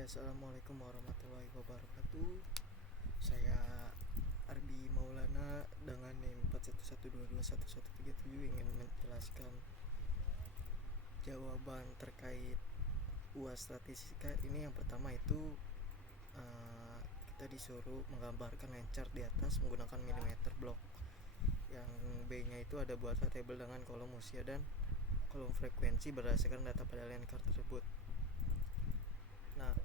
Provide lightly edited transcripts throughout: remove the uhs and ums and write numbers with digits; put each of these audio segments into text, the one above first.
Assalamualaikum warahmatullahi wabarakatuh. Saya Arbi Maulana dengan NIM 41122117 ingin menjelaskan jawaban terkait UAS statistika. Ini yang pertama itu kita disuruh menggambarkan line chart di atas menggunakan milimeter block. Yang B-nya itu ada buatlah tabel dengan kolom usia dan kolom frekuensi berdasarkan data pada line chart tersebut. Nah,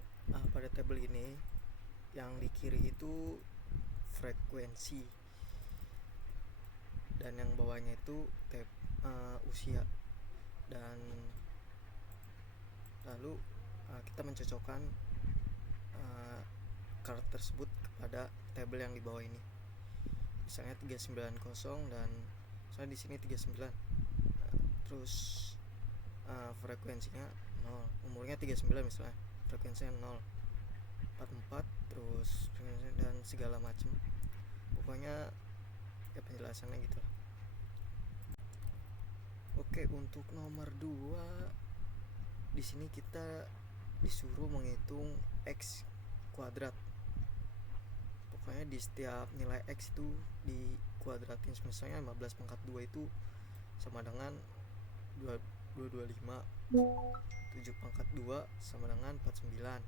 pada tabel ini yang di kiri itu frekuensi dan yang bawahnya itu usia, dan lalu kita mencocokkan chart tersebut kepada tabel yang di bawah ini. Misalnya 390 dan misalnya di sini 39. Terus frekuensinya 0, umurnya 39 misalnya, frekuensinya 0, 44, terus dan segala macam. Pokoknya ya penjelasannya gitu. Oke, untuk nomor 2 di sini kita disuruh menghitung x kuadrat. Pokoknya di setiap nilai x itu dikuadratin. Misalnya 15 pangkat 2 itu sama dengan 225, 7 pangkat 2 sama dengan 49,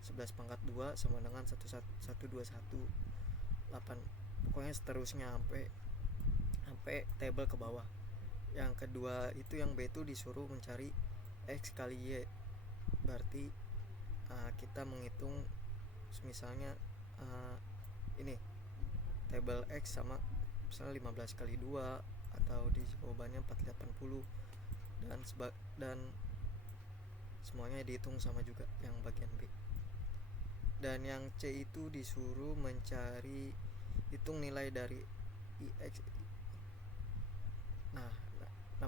11 pangkat 2 sama dengan 121, 8, pokoknya seterusnya sampai tabel ke bawah. Yang kedua itu yang B itu disuruh mencari X kali Y. Berarti kita menghitung misalnya ini tabel X sama misalnya 15 kali 2, atau di jawabannya 480, dan semuanya dihitung sama juga yang bagian B. Dan yang C itu disuruh mencari hitung nilai dari IX. Nah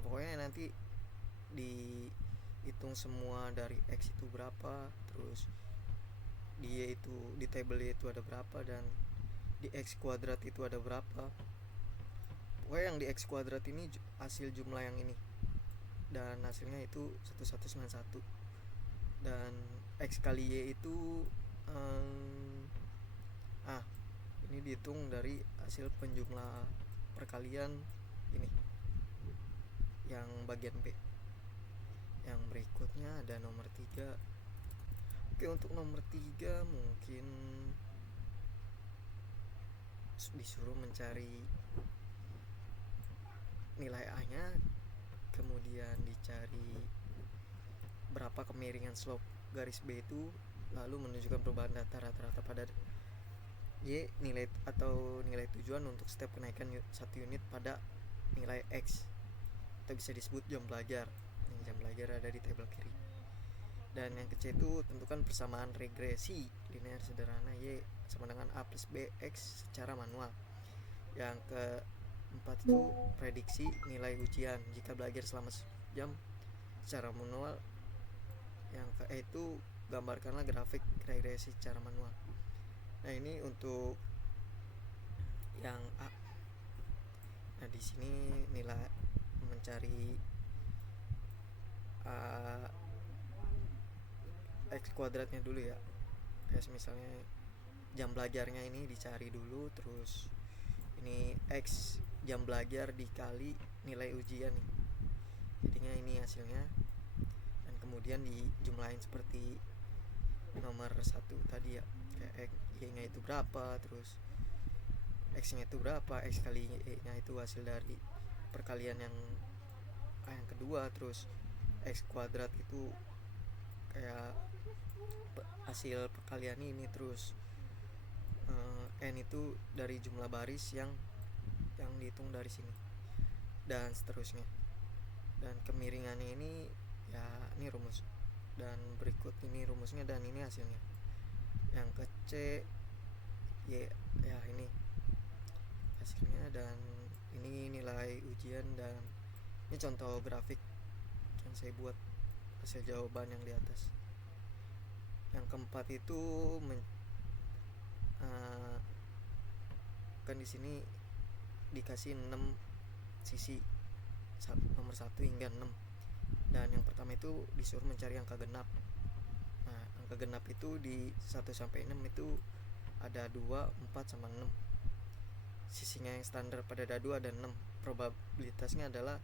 pokoknya nanti dihitung semua dari X itu berapa, terus dia itu di tabel itu ada berapa, dan di X kuadrat itu ada berapa. Pokoknya yang di X kuadrat ini hasil jumlah yang ini, dan hasilnya itu 1191. Dan X kali Y itu ini dihitung dari hasil penjumlah perkalian ini yang bagian B. Yang berikutnya ada nomor 3. Oke, untuk nomor 3 mungkin disuruh mencari nilai A nya, kemudian dicari berapa kemiringan slope garis B itu, lalu menunjukkan perubahan data rata-rata pada Y nilai atau nilai tujuan untuk setiap kenaikan 1 unit pada nilai X, atau bisa disebut jam belajar. Jam belajar ada di tabel kiri. Dan yang kecil itu tentukan persamaan regresi linear sederhana Y sama dengan A plus BX secara manual. Yang keempat itu prediksi nilai ujian jika belajar selama jam secara manual. Yang ke E itu gambarkanlah grafik regresi secara manual. Nah, ini untuk yang A. Nah, di sini nilai mencari X kuadratnya dulu ya. Kayak misalnya jam belajarnya ini dicari dulu, terus ini X jam belajar dikali nilai ujian nih. Jadinya ini hasilnya. Dan kemudian dijumlahin seperti nomor 1 tadi ya. Kayak Y-nya itu berapa, terus X-nya itu berapa, X kali Y-nya itu hasil dari perkalian yang kedua, terus X kuadrat itu kayak hasil perkalian ini, terus N itu dari jumlah baris yang dihitung dari sini, dan seterusnya. Dan kemiringannya ini ya ini rumus, dan berikut ini rumusnya, dan ini hasilnya. Yang ke C ya ini hasilnya, dan ini nilai ujian, dan ini contoh grafik yang saya buat hasil jawaban yang di atas. Yang keempat itu kan di sini dikasih 6 sisi nomor 1 hingga 6, dan yang pertama itu disuruh mencari angka genap. Nah, angka angka genap itu di 1 sampai 6 itu ada 2, 4 sama 6. Sisinya yang standar pada dadu ada 6. Probabilitasnya adalah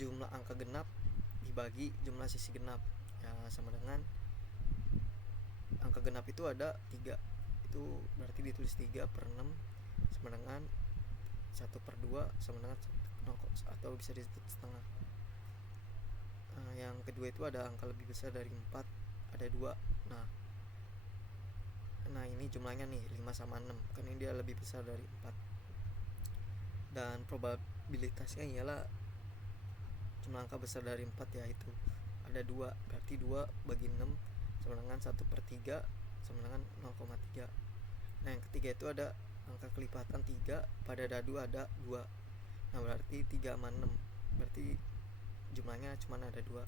jumlah angka genap dibagi jumlah sisi genap, ya sama dengan angka genap itu ada 3, itu berarti ditulis 3 per 6 sama dengan 1 per 2 sama dengan 1, atau bisa disebut setengah. Yang kedua itu ada angka lebih besar dari 4, ada 2. Nah ini jumlahnya nih 5 sama 6, kan ini dia lebih besar dari 4. Dan probabilitasnya ialah jumlah angka besar dari 4, yaitu ada 2, berarti 2 bagi 6 sama dengan 1 per 3 sama dengan 0,3. Nah yang ketiga itu ada angka kelipatan 3, pada dadu ada 2. Nah berarti 3 sama 6, berarti jumlahnya cuma ada 2.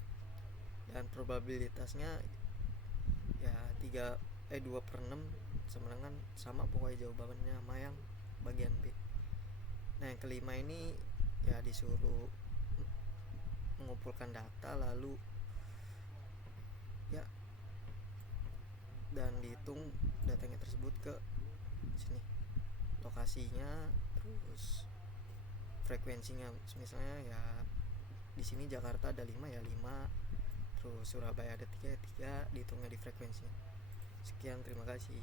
Dan probabilitasnya ya 2 per 6 sama dengan sama pokoknya jawabannya sama yang bagian B. Nah yang kelima ini ya disuruh mengumpulkan data lalu ya dan dihitung datanya tersebut ke sini, lokasinya, terus frekuensinya. Misalnya ya di sini Jakarta ada 5 ya 5, terus Surabaya ada 3 ya 3, dihitungnya di frekuensinya. Sekian, terima kasih.